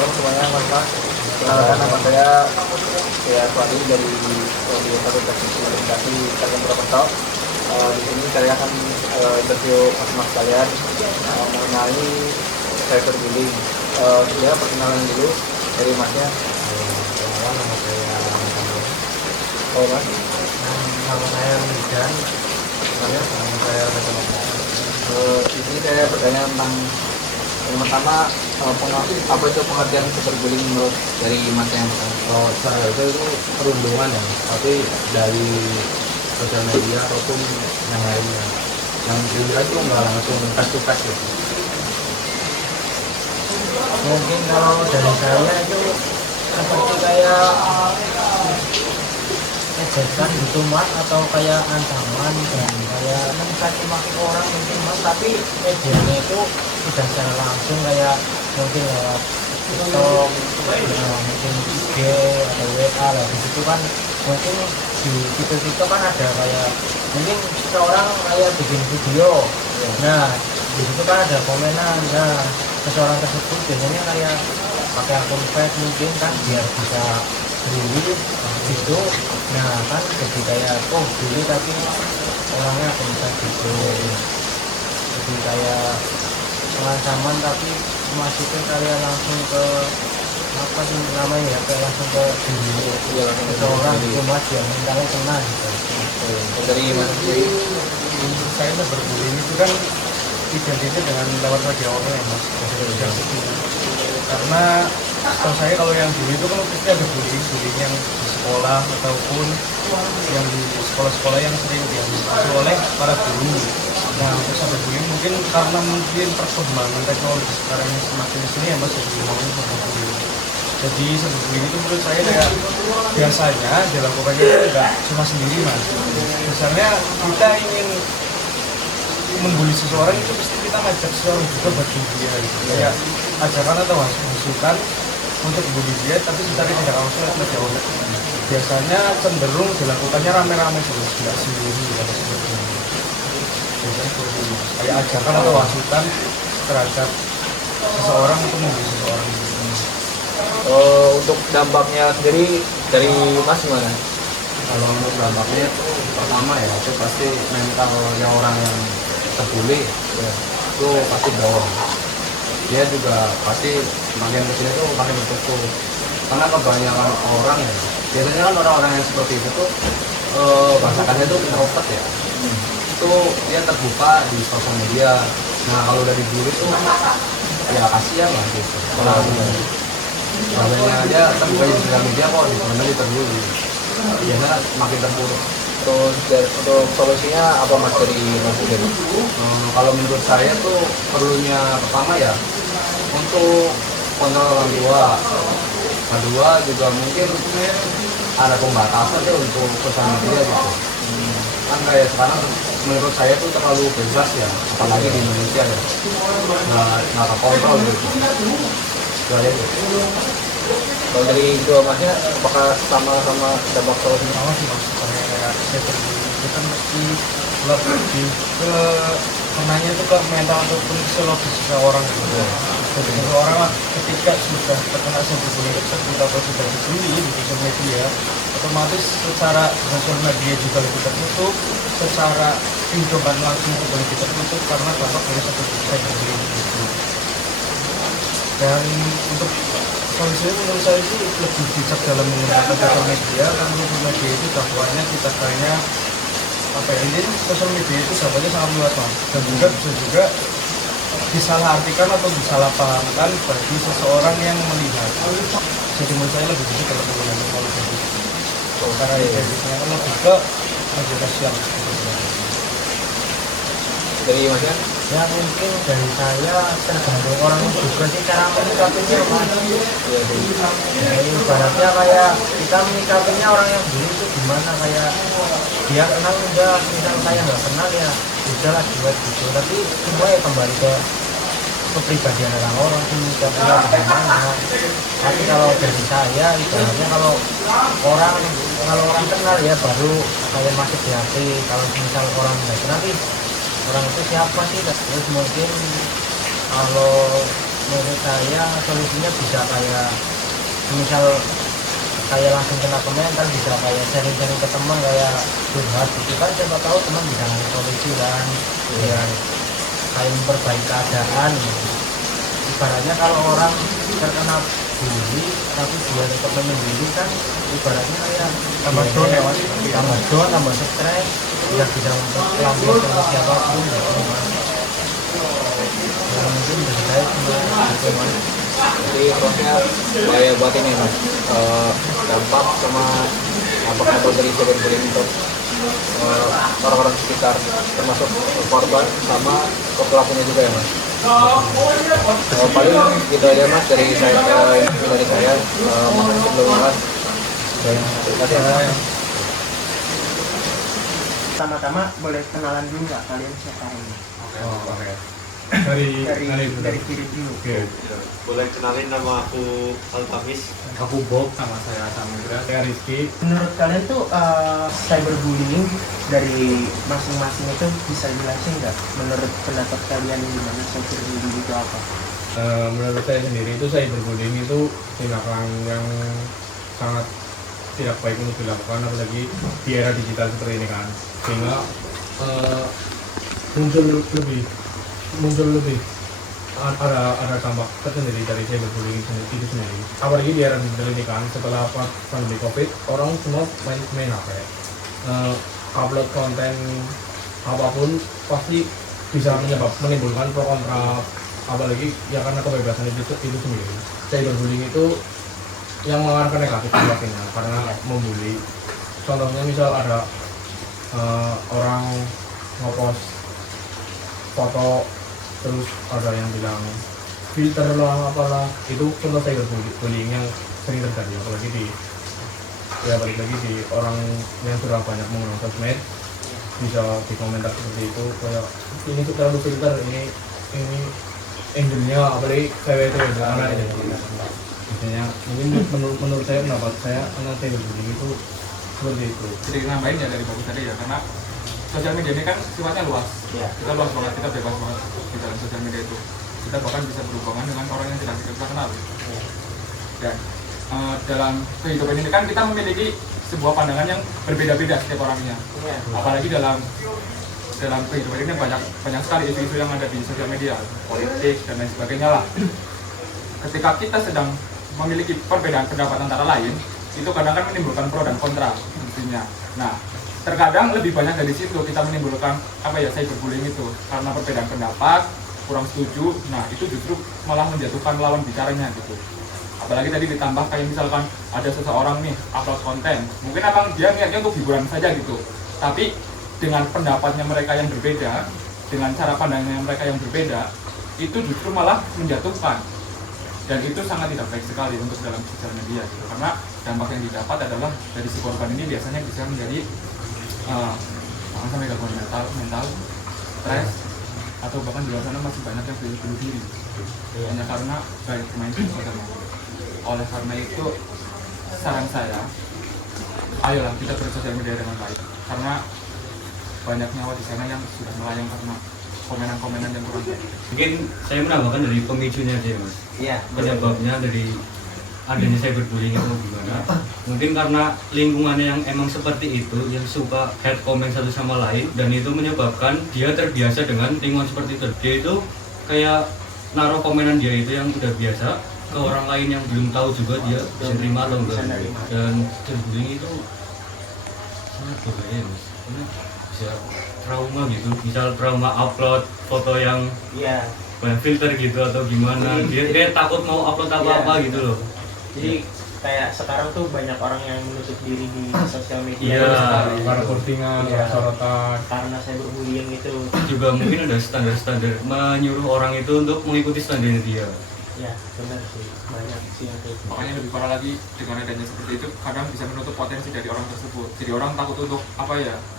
Halo semuanya, Mas. Kenalkan nama saya Fadi dari Prodi Fakultas Komunikasi Teknik Properto. Di sini saya akan interview mas kalian mengenai cyber bullying. Saya perkenalan dulu dari masnya. Perkenalan, nama saya Oh mas, nama saya Mijan. Nama saya Rekan. di sini saya bertanya tentang yang pertama, apa itu pengertian cyberbullying menurut dari mas yang pertama? Kalau saya itu perundungan ya, tapi dari sosial media ataupun yang lainnya. Yang dilihat itu nggak langsung face to face gitu. Mungkin kalau dari saya itu seperti kayak ejekan gitu mas, atau kayak ancaman dan kayak mencaci maki orang mungkin mas, tapi medianya itu tidak secara langsung, kayak mungkin lewat TikTok, mungkin IG atau WA lah di situ kan. Mungkin di situ kan ada kayak mungkin seseorang kayak bikin video, nah di situ kan ada komenan. Nah seseorang tersebut biasanya kayak pakai akun fake mungkin kan biar bisa bully gitu. Nah kan jadi kayak bully tapi orangnya akun fake gitu, jadi kayak pengancaman tapi masukin kalian langsung ke apa sih namanya ya, kayak langsung ke diri seseorang gitu mas, yang mentalnya kena gitu. Dari mas sendiri, Menurut saya cyberbullying itu kan identiknya dengan lewat media online ya mas, karena setahu saya kalau yang dulu itu kan pasti ada bullying yang di sekolah ataupun yang di sekolah-sekolah yang sering diantisipasi oleh para guru. Nah untuk cyberbullying mungkin karena mungkin perkembangan teknologi sekarang yang semakin sini ya mas, jadi ngomongin cyberbullying. Jadi cyberbullying itu menurut saya kayak biasanya dilakukannya itu enggak cuma sendiri mas. Misalnya kita ingin membuli seseorang itu pasti kita ngajak seseorang juga buat bully dia gitu. Kayak ajakan atau masukan untuk bully dia, tapi secara tidak langsung lewat media online. Biasanya cenderung dilakukannya rame-rame gitu, tidak sendiri gitu. Biasanya seperti itu. Kayak ajakan atau masukan terhadap seseorang untuk membuli seseorang gitu. untuk dampaknya sendiri dari mas gimana? Kalau untuk dampaknya itu pertama ya, itu pasti mentalnya orang yang terbully ya, itu pasti down. Dia juga pasti makin kesini tuh makin terpukul, karena kebanyakan orang ya, biasanya kan orang-orang yang seperti itu tuh bahasa kasarnya itu introvert ya, itu dia terbuka di sosial media. Nah kalau udah dibully tuh ya kasihan lah gitu. Kalau namanya dia terbuka di sosial media kok di mana dia terbully, biasanya makin terpuruk. Terus untuk solusinya apa mas dari mas sendiri? Kalau menurut saya tuh perlunya pertama ya untuk kontrol orang tua, kedua juga mungkin ada pembatasan ya untuk sosial media gitu. Kan kayak sekarang menurut saya tuh terlalu bebas ya, apalagi di Indonesia ya, nggak terkontrol gitu. Itu aja gitu. Kalau dari dua masnya, apakah sama-sama dampak solusinya? Sama sih mas, kayak cyberbullying itu kan mesti lebih ke kenanya itu ke mental ataupun psikologis seseorang gitu. Jadi seseorang ketika sudah terkena cyberbullying tersebut atau sudah dibully di sosial media, otomatis secara sosial media juga lebih tertutup, secara kehidupan langsung juga lebih tertutup karena dampak dari cyberbullying itu. Dan untuk solusinya menurut saya sih lebih bijak dalam menggunakan sosial media, karena sosial media itu dakwahnya kita tanya apa ya, ini sosial media itu dakwahnya sangat luas mas, dan juga bisa juga disalahartikan atau disalahpahamkan bagi seseorang yang melihat. Jadi menurut saya lebih bijak dalam menggunakan teknologi itu. Karena identiknya kan lebih ke media sosial. Dari masnya? Ya mungkin dari saya tergantung orang juga sih cara menyikapinya mas. Ya ibaratnya kayak kita menyikapinya orang yang dulu itu gimana, kayak dia kenal enggak, misal saya nggak kenal ya udah lah buat gitu. Tapi semua ya kembali ke kepribadian orang sih, menyikapinya gimana. Tapi kalau dari saya ibaratnya kalau orang kenal ya baru kayak masih di hati. Kalau misal orang nggak kenal, orang itu siapa sih. Terus mungkin kalau menurut saya solusinya bisa kayak misal kayak langsung kena komentar, bisa kayak sharing-sharing ke teman kayak curhat gitu kan, siapa tahu teman bisa ngasih solusi kan, biar kayak memperbaiki keadaan gitu. Ibaratnya kalau orang terkena bully tapi dia tetap menyendiri kan, ibaratnya kayak Tambah down ya, Mas. tambah down, tambah stres, tidak bisa untuk melampiaskan ke siapapun gitu Mas. Ya, mungkin dari saya cuma gitu Mas. Jadi prosesnya bahaya buat ini Mas. Dampak sama dampak dari cyberbullying untuk orang-orang sekitar, termasuk korban sama pelakunya juga ya Mas. Paling gitu aja Mas dari saya. Makasih sebelum Mas. Terima kasih Mas. Pertama-tama boleh kenalan dulu nggak kalian siapa ini? Oke. Dari kiri dulu. Boleh kenalin, nama aku Altamis. Aku Bob, sama saya Samudra. Saya Rizky. Menurut kalian tuh cyberbullying dari masing-masing itu bisa dijelasin nggak? Menurut pendapat kalian gimana cyberbullying itu apa? Menurut saya sendiri itu cyberbullying itu tindakan yang sangat tidak baik untuk dilakukan, apalagi di era digital seperti ini kan, sehingga muncul lebih ada dampak tersendiri dari cyberbullying itu sendiri. Apalagi di era digital ini kan, setelah pandemi COVID, orang semua main HP, upload konten apapun pasti bisa menimbulkan pro kontra, apalagi ya karena kebebasan itu sendiri. Cyberbullying itu yang mengarah ke negatif dampaknya karena membuli. Contohnya misal ada orang ngepost foto terus ada yang bilang filter lah apalah, itu contoh cyberbullying yang sering terjadi, apalagi balik lagi di orang yang sudah banyak menggunakan sosmed, bisa di komentar seperti itu kayak ini tuh terlalu filter, ini angle-nya apalagi cewek anak itu. Misalnya mungkin menurut saya, pendapat saya tentang cyberbullying itu seperti itu. Jadi nambahin ya dari bagus tadi ya, karena sosial media ini kan sifatnya luas. Kita luas banget, kita bebas banget di dalam sosial media itu. Kita bahkan bisa berhubungan dengan orang yang tidak kita kenal. Dan dalam kehidupan ini kan kita memiliki sebuah pandangan yang berbeda-beda setiap orangnya. Apalagi dalam kehidupan ini banyak sekali isu-isu yang ada di sosial media, politik dan lain sebagainya lah. Ketika kita sedang memiliki perbedaan pendapat antara lain, itu kadang kan menimbulkan pro dan kontra intinya. Nah, terkadang lebih banyak dari situ kita menimbulkan cyberbullying itu karena perbedaan pendapat, kurang setuju. Nah, itu justru malah menjatuhkan lawan bicaranya gitu. Apalagi tadi ditambah kayak misalkan ada seseorang nih upload konten, mungkin emang dia niatnya untuk hiburan saja gitu, tapi dengan pendapatnya mereka yang berbeda, dengan cara pandangnya mereka yang berbeda, itu justru malah menjatuhkan. Dan itu sangat tidak baik sekali untuk dalam sosial media gitu. Karena dampak yang didapat adalah dari si korban ini biasanya bisa menjadi bahkan sampai gangguan mental, stres, atau bahkan di luar sana masih banyak yang bunuh diri hanya karena gaya bermain sosial media. Oleh karena itu saran saya, ayolah kita bersosial media dengan baik, karena banyak nyawa di sana yang sudah melayang karena komenan-komenan yang kurang baik. Mungkin saya menambahkan dari pemicunya aja Mas. Iya. Penyebabnya dari adanya cyberbullying itu gimana? Mungkin karena lingkungannya yang emang seperti itu, yang suka hate comment satu sama lain, dan itu menyebabkan dia terbiasa dengan lingkungan seperti itu. Dia itu kayak naruh komenan dia itu yang udah biasa ke orang lain yang belum tahu juga dia bisa terima atau enggak. Dan cyberbullying itu sangat berbahaya Mas. Karena bisa trauma gitu, misal trauma upload foto yang banyak filter gitu atau gimana, dia takut mau upload apa-apa gitu loh. Jadi kayak sekarang tuh banyak orang yang menutup diri di sosial media. Iya, Karena postingan, sorotan, Karena cyberbullying itu. juga mungkin ada standar-standar menyuruh orang itu untuk mengikuti standar dia. Ya benar sih, banyak sih yang kayak gitu. Makanya lebih parah lagi dengan adanya seperti itu, kadang bisa menutup potensi dari orang tersebut. Jadi orang takut untuk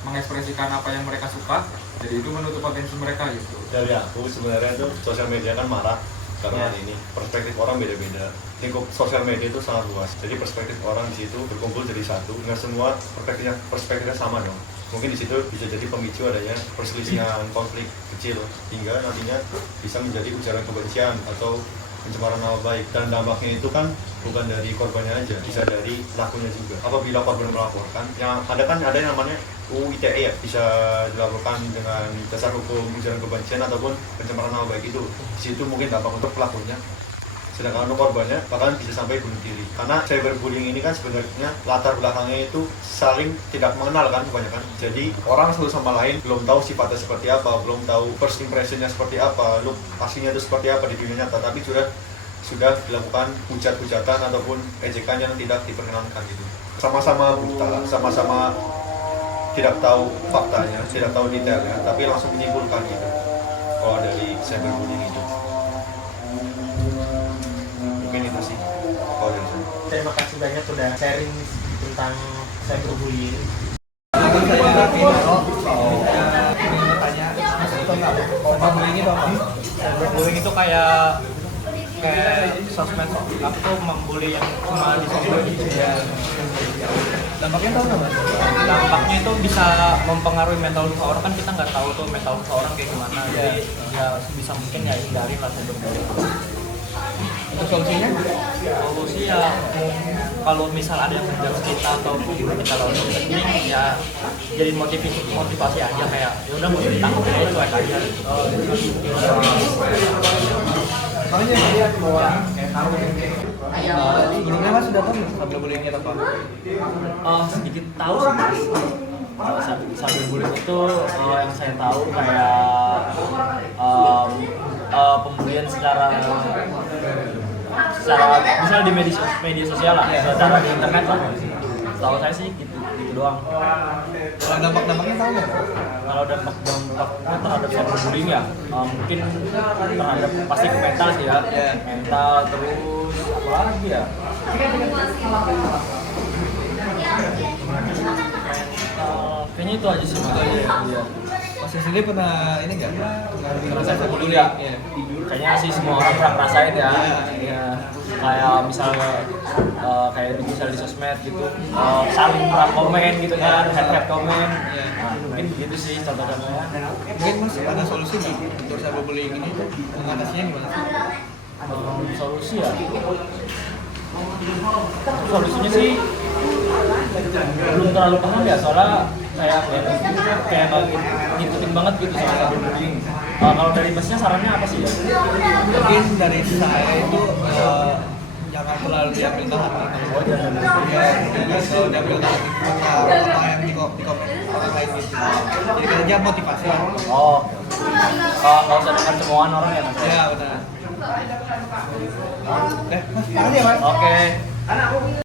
mengekspresikan apa yang mereka suka, jadi itu menutup potensi mereka gitu. Dari aku sebenarnya itu sosial media kan marah karena ini perspektif orang beda-beda. Lingkup sosial media itu sangat luas, jadi perspektif orang di situ berkumpul jadi satu. Nggak semua perspektifnya sama dong. Mungkin di situ bisa jadi pemicu adanya perselisihan, konflik kecil, hingga nantinya bisa menjadi ujaran kebencian atau pencemaran nama baik, dan dampaknya itu kan bukan dari korbannya aja, bisa dari pelakunya juga. Apabila korban melaporkan, yang ada yang namanya UU ITE ya, bisa dilakukan dengan dasar hukum ujaran kebencian ataupun pencemaran nama baik itu. Di situ mungkin dampak untuk pelakunya. Sedangkan untuk korbannya bahkan bisa sampai bunuh diri. Karena cyberbullying ini kan sebenarnya latar belakangnya itu saling tidak mengenal kan kebanyakan. Jadi orang satu sama lain belum tahu sifatnya seperti apa, belum tahu first impressionnya seperti apa, look aslinya itu seperti apa di dunia nyata, tapi sudah dilakukan hujat-hujatan ataupun ejekan yang tidak diperkenankan gitu. Sama-sama buta, sama-sama tidak tahu faktanya, tidak tahu detailnya, tapi langsung menyimpulkan gitu. Kalau dari cyberbullying itu. Mungkin itu sih kalau dari saya. Terima kasih banyak sudah sharing tentang cyberbullying. Cyberbullying itu kayak sosmed, aku tuh membuli yang cuma di sosmed gitu ya. Dampaknya tau nggak mas? Dampaknya itu bisa mempengaruhi mental seseorang, kan kita nggak tahu tuh mental seseorang kayak gimana. Jadi ya sebisa mungkin ya hindarin lah cyberbullying. Untuk solusinya? Solusi ya kalau misal ada yang menjudge kita atau kita lawan mending ya jadi motivasi aja, kayak ya udah mau ditangkap aja, cuek aja. Makanya dia bawa sebelumnya mas sudah tahu cyberbullying itu apa? Sedikit tahu sih mas. Cyberbullying itu yang saya tahu kayak pembulian secara misalnya di media sosial lah, secara di internet lah. Setahu saya sih gitu doang. Kalau dampak-dampaknya tahu nggak? Kalau dampaknya terhadap cyberbullying ya mungkin terhadap pasti ke mental sih ya. Mental, terus apa lagi ya? Mental, kayaknya itu aja sih mas. Iya. Mas sendiri pernah ini nggak? Pernah cyberbullying ya? Kayaknya sih semua orang pernah ngerasain ya. Iya. Kayak misalnya kayak di sosmed gitu, saling perang komen gitu kan, head komen. Nah, mungkin begitu sih contoh-contohnya. Mungkin mas ada solusi nggak untuk cyberbullying ini? Mengatasinya gimana? Solusi ya? Solusinya sih belum terlalu paham ya, soalnya kayak ngikutin banget gitu soal cyberbullying. Kalau dari masnya sarannya apa sih ya? Mungkin dari saya itu jangan terlalu diambil ke hati. Oh, jangan. Ya, kalau diambil ke hati apa yang di komen orang lain gitu. Jadi kerja motivasi lah. Oh, nggak usah dengar cemoohan orang ya mas? Ya benar. Mas, makasih ya mas. Oke.